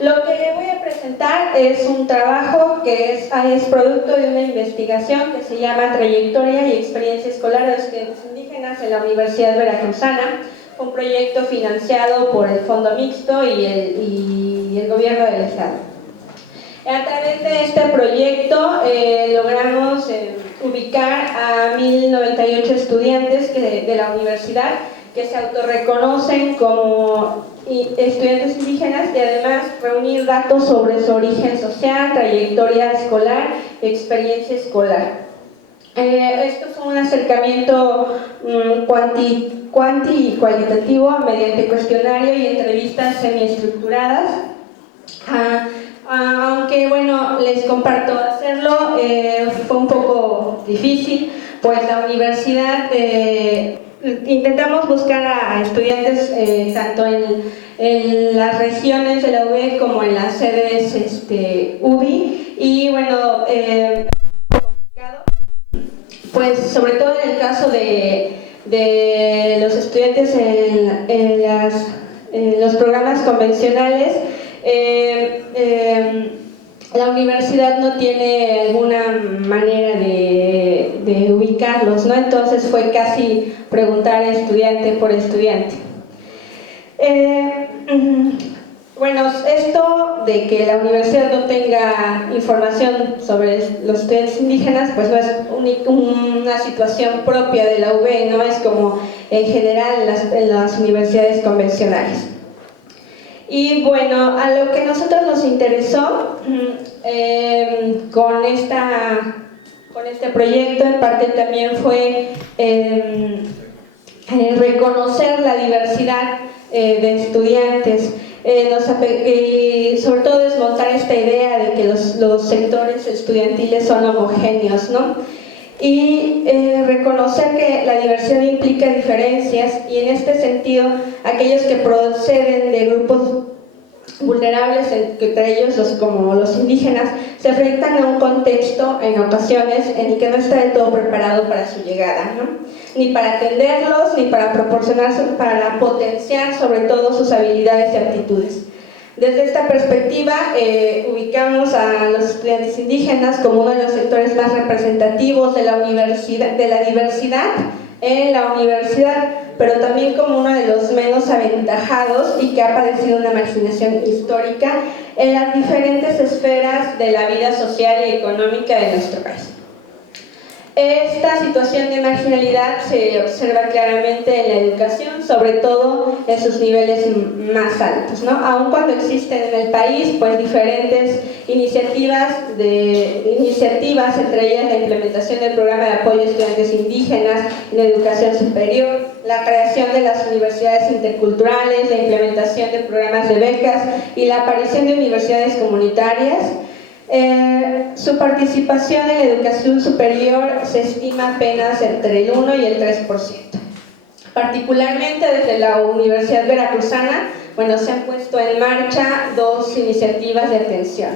Lo que voy a presentar es un trabajo que es producto de una investigación que se llama Trayectoria y Experiencia Escolar de Estudiantes Indígenas en la Universidad Veracruzana, un proyecto financiado por el Fondo Mixto y el Gobierno del Estado. A través de este proyecto logramos ubicar a 1098 estudiantes de la universidad que se autorreconocen como estudiantes indígenas y además reunir datos sobre su origen social, trayectoria escolar, experiencia escolar. Esto fue un acercamiento cuanti y cualitativo mediante cuestionario y entrevistas semiestructuradas. Aunque bueno, les comparto, hacerlo fue un poco difícil, pues la universidad intentamos buscar a estudiantes tanto en las regiones de la UB como en las sedes UBI, y bueno, pues sobre todo en el caso de los estudiantes en los programas convencionales, la universidad no tiene alguna manera de ubicarlos, ¿no? Entonces fue casi preguntar estudiante por estudiante. Bueno, esto de que la universidad no tenga información sobre los estudiantes indígenas, pues no es una situación propia de la UB, ¿no? Es como en general en las universidades convencionales. Y bueno, a lo que a nosotros nos interesó con este proyecto, en parte también fue reconocer la diversidad de estudiantes, y sobre todo desmontar esta idea de que los sectores estudiantiles son homogéneos, ¿no? Y reconocer que la diversidad implica diferencias, y en este sentido aquellos que proceden de grupos vulnerables, entre ellos como los indígenas, se enfrentan a un contexto en ocasiones en el que no está del todo preparado para su llegada, ¿no? Ni para atenderlos, ni para para potenciar sobre todo sus habilidades y aptitudes. Desde esta perspectiva, ubicamos a los estudiantes indígenas como uno de los sectores más representativos de la diversidad en la universidad, pero también como uno de los menos aventajados y que ha padecido una marginación histórica en las diferentes esferas de la vida social y económica de nuestro país. Esta situación de marginalidad se observa claramente en la educación, sobre todo en sus niveles más altos, ¿no? Aun cuando existen en el país pues diferentes iniciativas, entre ellas la implementación del programa de apoyo a estudiantes indígenas en educación superior, la creación de las universidades interculturales, la implementación de programas de becas y la aparición de universidades comunitarias. Su participación en la educación superior se estima apenas entre el 1 y el 3%. Particularmente desde la Universidad Veracruzana, bueno, se han puesto en marcha dos iniciativas de atención.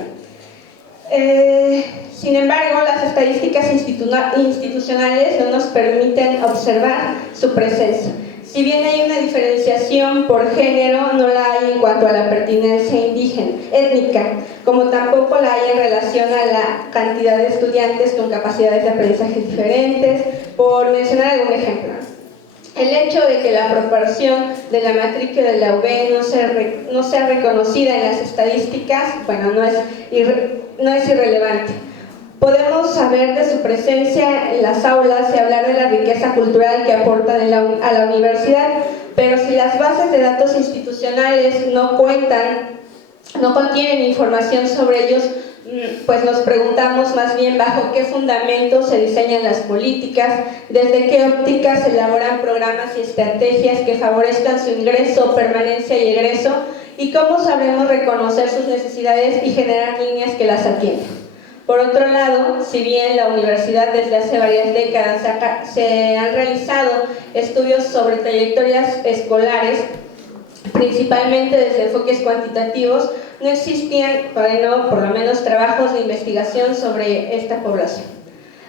Sin embargo, las estadísticas institucionales no nos permiten observar su presencia. Si bien hay una diferenciación por género, no la hay en cuanto a la pertinencia étnica, como tampoco la hay en relación a la cantidad de estudiantes con capacidades de aprendizaje diferentes, por mencionar algún ejemplo. El hecho de que la proporción de la matrícula de la UB no sea reconocida en las estadísticas, bueno, no es irrelevante. Podemos saber de su presencia en las aulas y hablar de la riqueza cultural que aportan a la universidad, pero si las bases de datos institucionales no contienen información sobre ellos, pues nos preguntamos más bien bajo qué fundamentos se diseñan las políticas, desde qué ópticas se elaboran programas y estrategias que favorezcan su ingreso, permanencia y egreso, y cómo sabremos reconocer sus necesidades y generar líneas que las atiendan. Por otro lado, si bien la universidad desde hace varias décadas se han realizado estudios sobre trayectorias escolares, principalmente desde enfoques cuantitativos, no existían, bueno, por lo menos trabajos de investigación sobre esta población.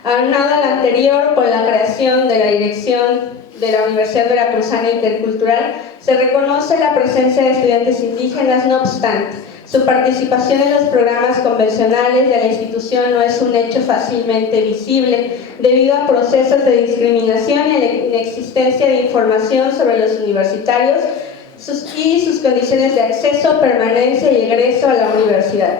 Aunado al anterior, con la creación de la Dirección de la Universidad Veracruzana Intercultural, se reconoce la presencia de estudiantes indígenas, no obstante, Su participación en los programas convencionales de la institución no es un hecho fácilmente visible, debido a procesos de discriminación y a la inexistencia de información sobre los universitarios y sus condiciones de acceso, permanencia y egreso a la universidad.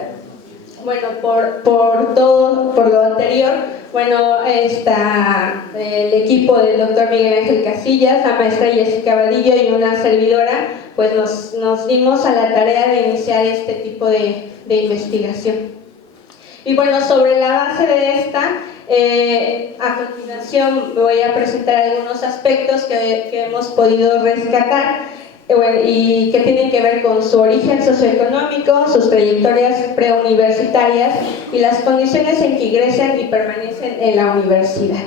Bueno, por lo anterior, bueno, está el equipo del doctor Miguel Ángel Casillas, la maestra Jessica Vadillo y una servidora, pues nos dimos a la tarea de iniciar este tipo de investigación. Y bueno, sobre la base de esta, a continuación voy a presentar algunos aspectos que hemos podido rescatar y que tienen que ver con su origen socioeconómico, sus trayectorias preuniversitarias y las condiciones en que ingresan y permanecen en la universidad.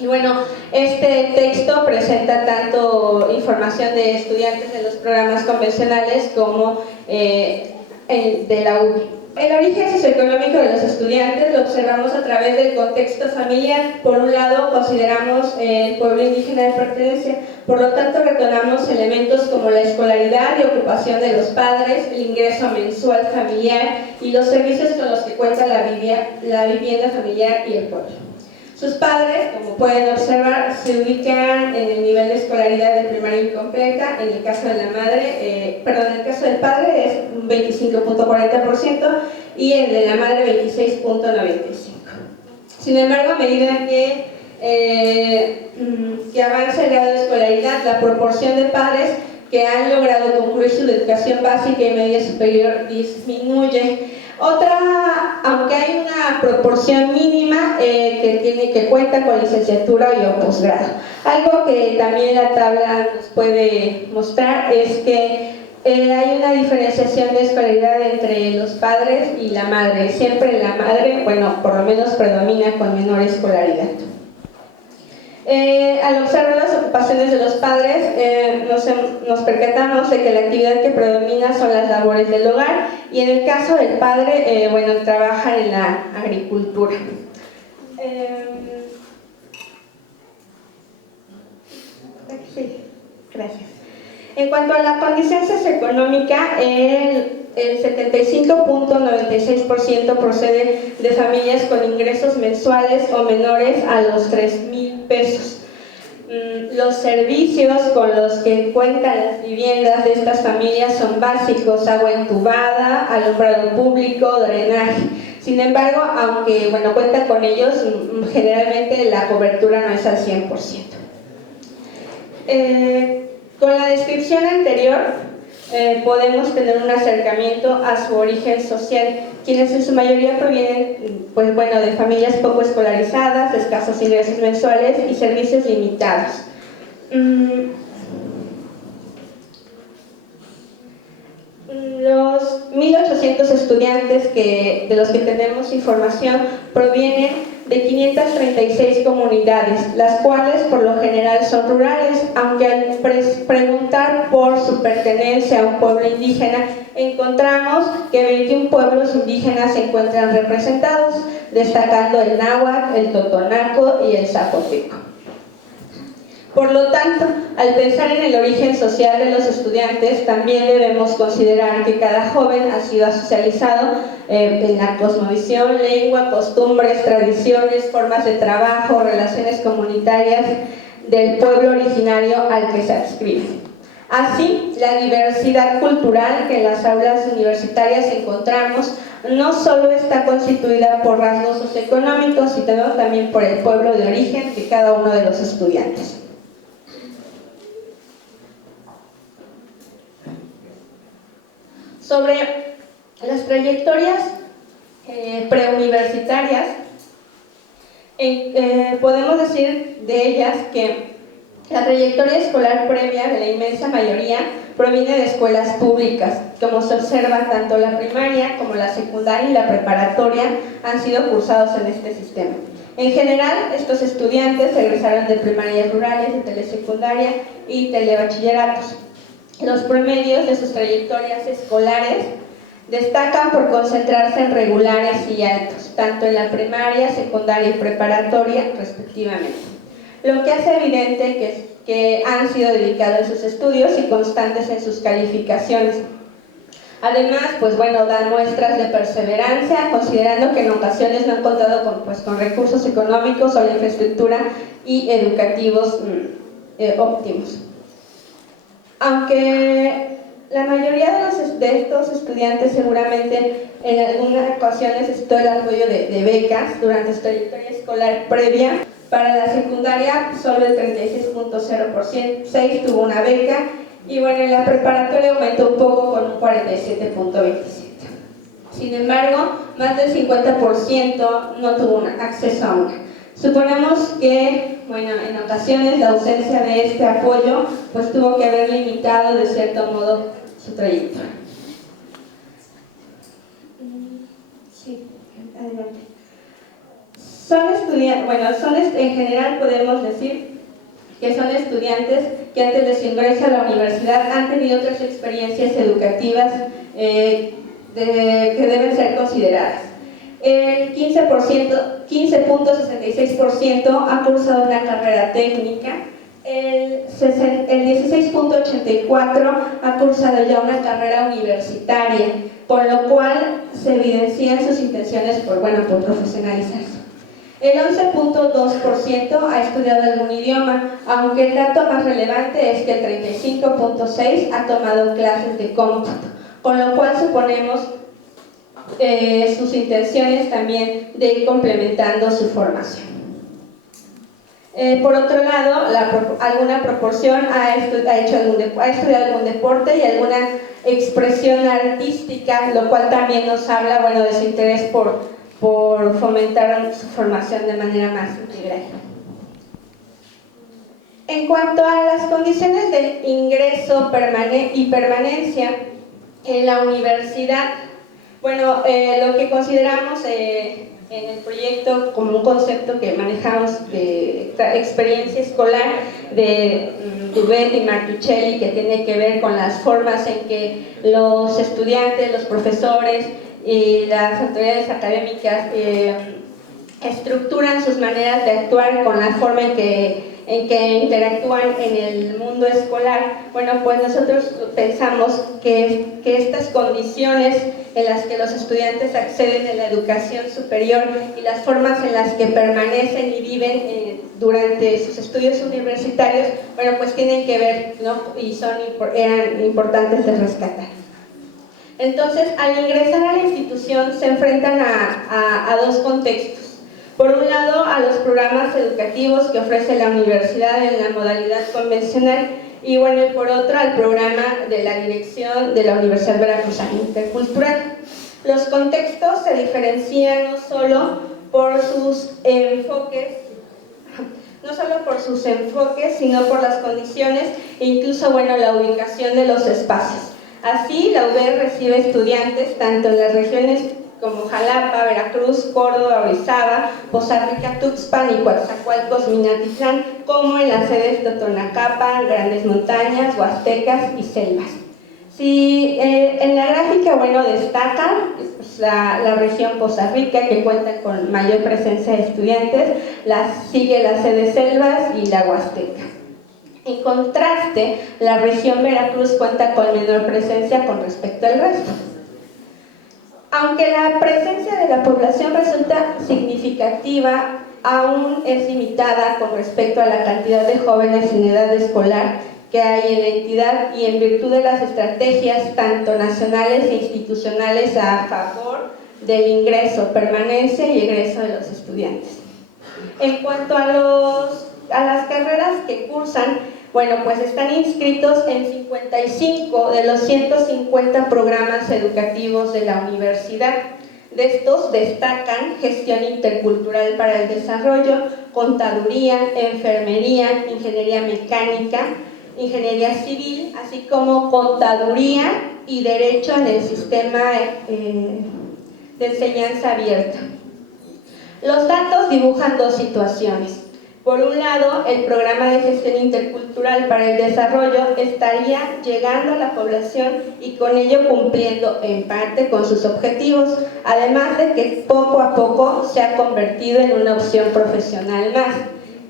Y bueno, este texto presenta tanto información de estudiantes de los programas convencionales como de la UBI. El origen socioeconómico de los estudiantes lo observamos a través del contexto familiar. Por un lado, consideramos el pueblo indígena de pertenencia, por lo tanto retomamos elementos como la escolaridad y ocupación de los padres, el ingreso mensual familiar y los servicios con los que cuenta la vivienda familiar y el pueblo. Sus padres, como pueden observar, se ubican en el nivel de escolaridad de primaria incompleta. En el caso de la madre, en el caso del padre es un 25.40% y el de la madre 26.95%. Sin embargo, a medida que avanza el grado de escolaridad, la proporción de padres que han logrado concluir su educación básica y media superior disminuye. Aunque hay una proporción mínima que cuenta con licenciatura o posgrado. Algo que también la tabla nos puede mostrar es que hay una diferenciación de escolaridad entre los padres y la madre. Siempre la madre, bueno, por lo menos predomina con menor escolaridad. Al observar las ocupaciones de los padres, nos percatamos de que la actividad que predomina son las labores del hogar y en el caso del padre, trabaja en la agricultura. Sí, gracias. En cuanto a la condición socioeconómica, el 75.96% procede de familias con ingresos mensuales o menores a los 3,000 pesos. Los servicios con los que cuentan las viviendas de estas familias son básicos: agua entubada, alumbrado público, drenaje. Sin embargo, aunque cuentan con ellos, generalmente la cobertura no es al 100%. Con la descripción anterior podemos tener un acercamiento a su origen social, quienes en su mayoría provienen de familias poco escolarizadas, escasos ingresos mensuales y servicios limitados. Los 1.800 estudiantes de los que tenemos información provienen de 536 comunidades, las cuales por lo general son rurales, aunque al preguntar por su pertenencia a un pueblo indígena, encontramos que 21 pueblos indígenas se encuentran representados, destacando el náhuatl, el totonaco y el zapoteco. Por lo tanto, al pensar en el origen social de los estudiantes, también debemos considerar que cada joven ha sido socializado en la cosmovisión, lengua, costumbres, tradiciones, formas de trabajo, relaciones comunitarias del pueblo originario al que se adscribe. Así, la diversidad cultural que en las aulas universitarias encontramos no solo está constituida por rasgos socioeconómicos, sino también por el pueblo de origen de cada uno de los estudiantes. Sobre las trayectorias preuniversitarias, podemos decir de ellas que la trayectoria escolar previa de la inmensa mayoría proviene de escuelas públicas. Como se observa, tanto la primaria como la secundaria y la preparatoria han sido cursados en este sistema. En general, estos estudiantes egresaron de primarias rurales, de telesecundaria y telebachilleratos. Los promedios de sus trayectorias escolares destacan por concentrarse en regulares y altos, tanto en la primaria, secundaria y preparatoria, respectivamente. Lo que hace evidente que han sido dedicados a sus estudios y constantes en sus calificaciones. Además, pues bueno, dan muestras de perseverancia, considerando que en ocasiones no han contado con recursos económicos o la infraestructura y educativos óptimos. Aunque la mayoría de estos estudiantes seguramente en algunas ocasiones necesitó el apoyo de becas durante su trayectoria escolar previa. Para la secundaria solo el 36.0% tuvo una beca, y bueno, en la preparatoria aumentó un poco con un 47.27. Sin embargo, más del 50% no tuvo acceso a una. Suponemos que, bueno, en ocasiones la ausencia de este apoyo pues tuvo que haber limitado de cierto modo su trayectoria. Sí, adelante. Son estudiantes, en general podemos decir que son estudiantes que antes de su ingreso a la universidad han tenido otras experiencias educativas que deben ser consideradas. El 15.66% ha cursado una carrera técnica, el 16.84% ha cursado ya una carrera universitaria, por lo cual se evidencian sus intenciones por profesionalizarse. El 11.2% ha estudiado algún idioma, aunque el dato más relevante es que el 35.6% ha tomado clases de cómputo, con lo cual suponemos sus intenciones también de ir complementando su formación. Por otro lado, alguna proporción ha estudiado algún deporte y alguna expresión artística, lo cual también nos habla de su interés por fomentar su formación de manera más integral. En cuanto a las condiciones de ingreso y permanencia en la universidad, lo que consideramos en el proyecto como un concepto que manejamos de experiencia escolar de Duvet y Martuchelli, que tiene que ver con las formas en que los estudiantes, los profesores y las autoridades académicas estructuran sus maneras de actuar con la forma en que interactúan en el mundo escolar. Pues nosotros pensamos que estas condiciones en las que los estudiantes acceden a la educación superior y las formas en las que permanecen y viven durante sus estudios universitarios, pues tienen que ver, ¿no? Y eran importantes de rescatar. Entonces, al ingresar a la institución se enfrentan a dos contextos. Por un lado, a los programas educativos que ofrece la universidad en la modalidad convencional, y por otro, al programa de la dirección de la Universidad Veracruzana Intercultural. Los contextos se diferencian no solo por sus enfoques, sino por las condiciones e incluso la ubicación de los espacios. Así, la UB recibe estudiantes tanto en las regiones como Jalapa, Veracruz, Córdoba, Orizaba, Poza Rica, Tuxpan y Coatzacoalcos, Minatitlán, como en las sedes de Totonacapan, Grandes Montañas, Huastecas y Selvas. Si en la gráfica, destacan la región Poza Rica, que cuenta con mayor presencia de estudiantes, sigue la sede Selvas y la Huasteca. En contraste, la región Veracruz cuenta con menor presencia con respecto al resto. Aunque la presencia de la población resulta significativa, aún es limitada con respecto a la cantidad de jóvenes en edad escolar que hay en la entidad, y en virtud de las estrategias tanto nacionales e institucionales a favor del ingreso, permanencia y egreso de los estudiantes. En cuanto a las carreras que cursan, están inscritos en 55 de los 150 programas educativos de la universidad. De estos destacan Gestión Intercultural para el Desarrollo, Contaduría, Enfermería, Ingeniería Mecánica, Ingeniería Civil, así como Contaduría y Derecho en el Sistema de Enseñanza Abierta. Los datos dibujan dos situaciones. Por un lado, el programa de gestión intercultural para el desarrollo estaría llegando a la población y con ello cumpliendo en parte con sus objetivos, además de que poco a poco se ha convertido en una opción profesional más.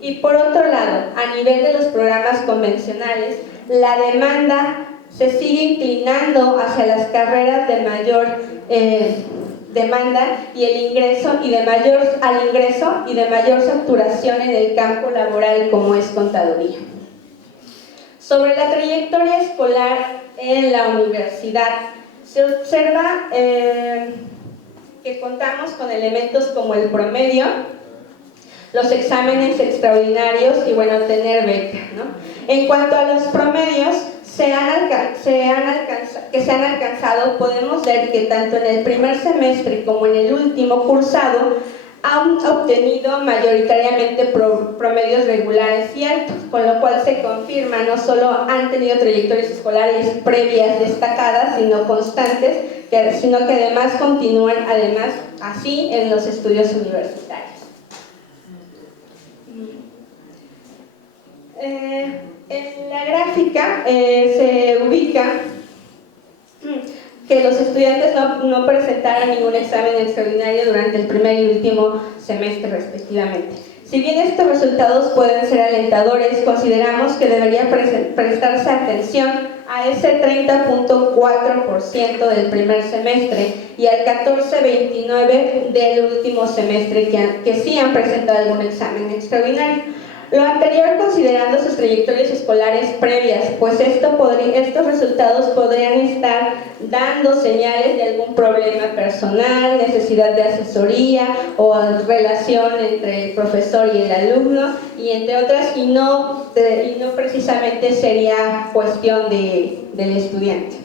Y por otro lado, a nivel de los programas convencionales, la demanda se sigue inclinando hacia las carreras de mayor demanda y el ingreso y de mayor saturación en el campo laboral, como es contaduría. Sobre la trayectoria escolar en la universidad, se observa que contamos con elementos como el promedio, los exámenes extraordinarios y, bueno, tener beca, ¿no? En cuanto a los promedios que se han alcanzado, podemos ver que tanto en el primer semestre como en el último cursado han obtenido mayoritariamente promedios regulares y altos, con lo cual se confirma no solo han tenido trayectorias escolares previas destacadas, sino constantes, sino que además continúan así en los estudios universitarios. En la gráfica se ubica que los estudiantes no presentaron ningún examen extraordinario durante el primer y último semestre respectivamente. Si bien estos resultados pueden ser alentadores, consideramos que debería prestarse atención a ese 30.4% del primer semestre y al 14.29% del último semestre que sí han presentado algún examen extraordinario. Lo anterior considerando sus trayectorias escolares previas, pues estos resultados podrían estar dando señales de algún problema personal, necesidad de asesoría o relación entre el profesor y el alumno, y entre otras, y no precisamente sería cuestión del estudiante.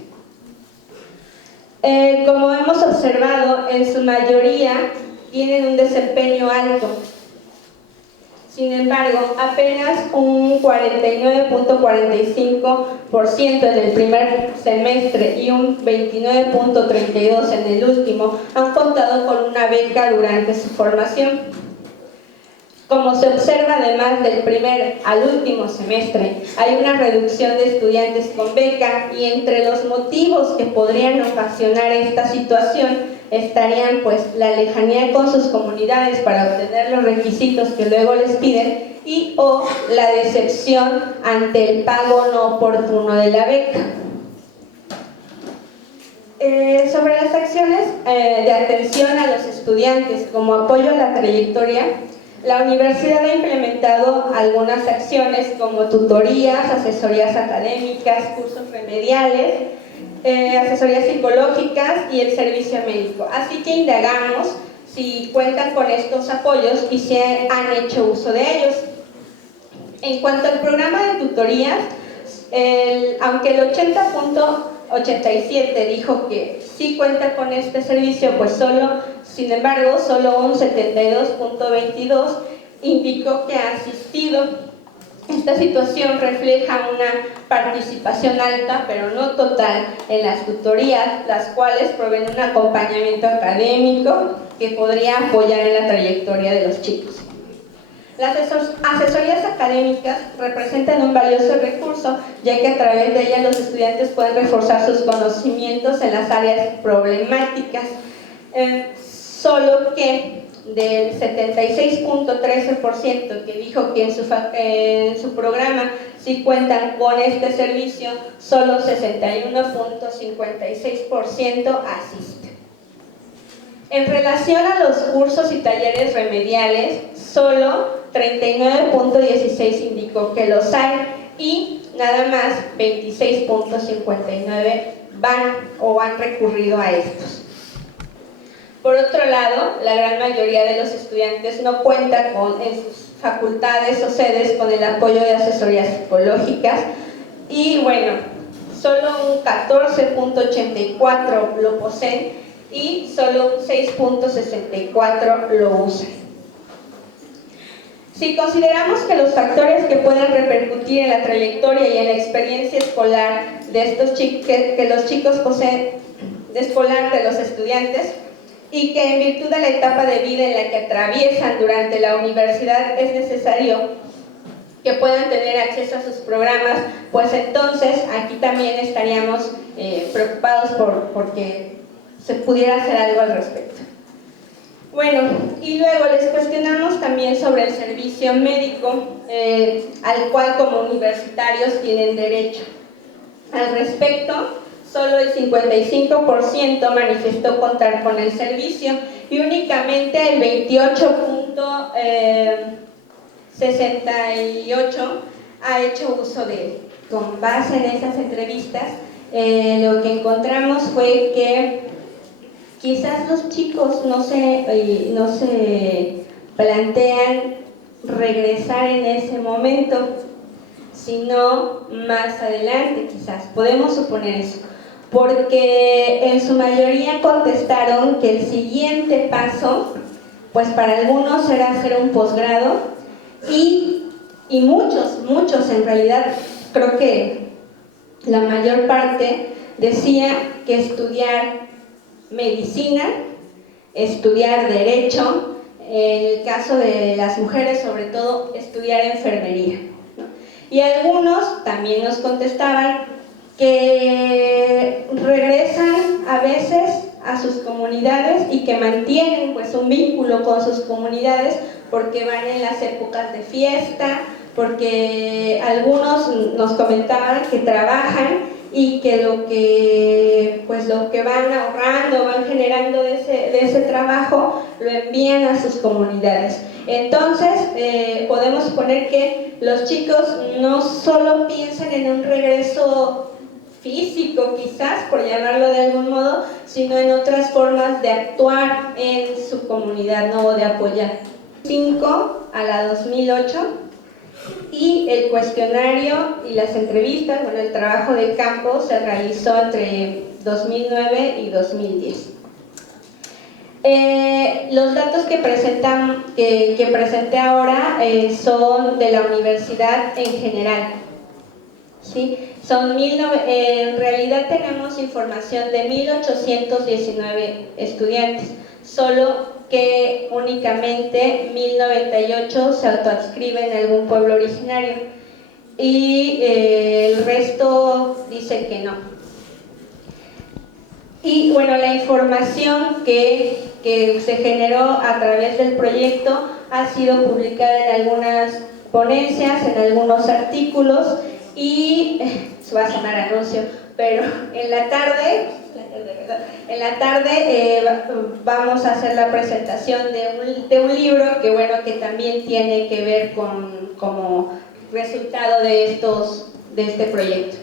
Como hemos observado, en su mayoría tienen un desempeño alto. Sin embargo, apenas un 49.45% en el primer semestre y un 29.32% en el último han contado con una beca durante su formación. Como se observa, además del primer al último semestre, hay una reducción de estudiantes con beca, y entre los motivos que podrían ocasionar esta situación estarían pues la lejanía con sus comunidades para obtener los requisitos que luego les piden y o la decepción ante el pago no oportuno de la beca. Sobre las acciones de atención a los estudiantes como apoyo a la trayectoria, la universidad ha implementado algunas acciones como tutorías, asesorías académicas, cursos remediales, asesorías psicológicas y el servicio médico. Así que indagamos si cuentan con estos apoyos y si han hecho uso de ellos. En cuanto al programa de tutorías, aunque el 80.87 dijo que sí cuenta con este servicio, pues sin embargo, solo un 72.22 indicó que ha asistido. Esta situación refleja una participación alta, pero no total, en las tutorías, las cuales proveen un acompañamiento académico que podría apoyar en la trayectoria de los chicos. Las asesorías académicas representan un valioso recurso, ya que a través de ellas los estudiantes pueden reforzar sus conocimientos en las áreas problemáticas, solo que del 76.13% que dijo que en su programa sí cuentan con este servicio, solo 61.56% asiste. En relación a los cursos y talleres remediales, solo 39.16 indicó que los hay y nada más 26.59 van o han recurrido a estos. Por otro lado, la gran mayoría de los estudiantes no cuenta en sus facultades o sedes con el apoyo de asesorías psicológicas y, bueno, solo un 14.84 lo poseen y solo un 6.64 lo usan. Si consideramos que los factores que pueden repercutir en la trayectoria y en la experiencia escolar de estos que los chicos poseen de escolar de los estudiantes, y que en virtud de la etapa de vida en la que atraviesan durante la universidad es necesario que puedan tener acceso a sus programas, pues entonces aquí también estaríamos preocupados porque se pudiera hacer algo al respecto. Bueno, y luego les cuestionamos también sobre el servicio médico al cual como universitarios tienen derecho. Al respecto, solo el 55% manifestó contar con el servicio y únicamente el 28.68% ha hecho uso de él. Con base en esas entrevistas, lo que encontramos fue que quizás los chicos no se plantean regresar en ese momento, sino más adelante quizás, podemos suponer eso, porque en su mayoría contestaron que el siguiente paso, pues para algunos era hacer un posgrado y muchos en realidad, creo que la mayor parte decía que estudiar medicina, estudiar derecho, en el caso de las mujeres sobre todo estudiar enfermería, ¿no? Y algunos también nos contestaban que regresan a veces a sus comunidades y que mantienen pues un vínculo con sus comunidades porque van en las épocas de fiesta, porque algunos nos comentaban que trabajan y que lo que van ahorrando, van generando de ese trabajo, lo envían a sus comunidades. Entonces, podemos suponer que los chicos no solo piensan en un regreso físico, quizás, por llamarlo de algún modo, sino en otras formas de actuar en su comunidad, ¿no? O de apoyar. 5 a la 2008. Y el cuestionario y las entrevistas, bueno, el trabajo de campo se realizó entre 2009 y 2010. Los datos que presenté ahora son de la universidad en general, ¿sí? En realidad tenemos información de 1.819 estudiantes, solo que únicamente 1.098 se autoadscriben a algún pueblo originario y el resto dicen que no. Y bueno, la información que se generó a través del proyecto ha sido publicada en algunas ponencias, en algunos artículos y va a sonar anuncio, pero en la tarde vamos a hacer la presentación de un libro que también tiene que ver como resultado de este proyecto.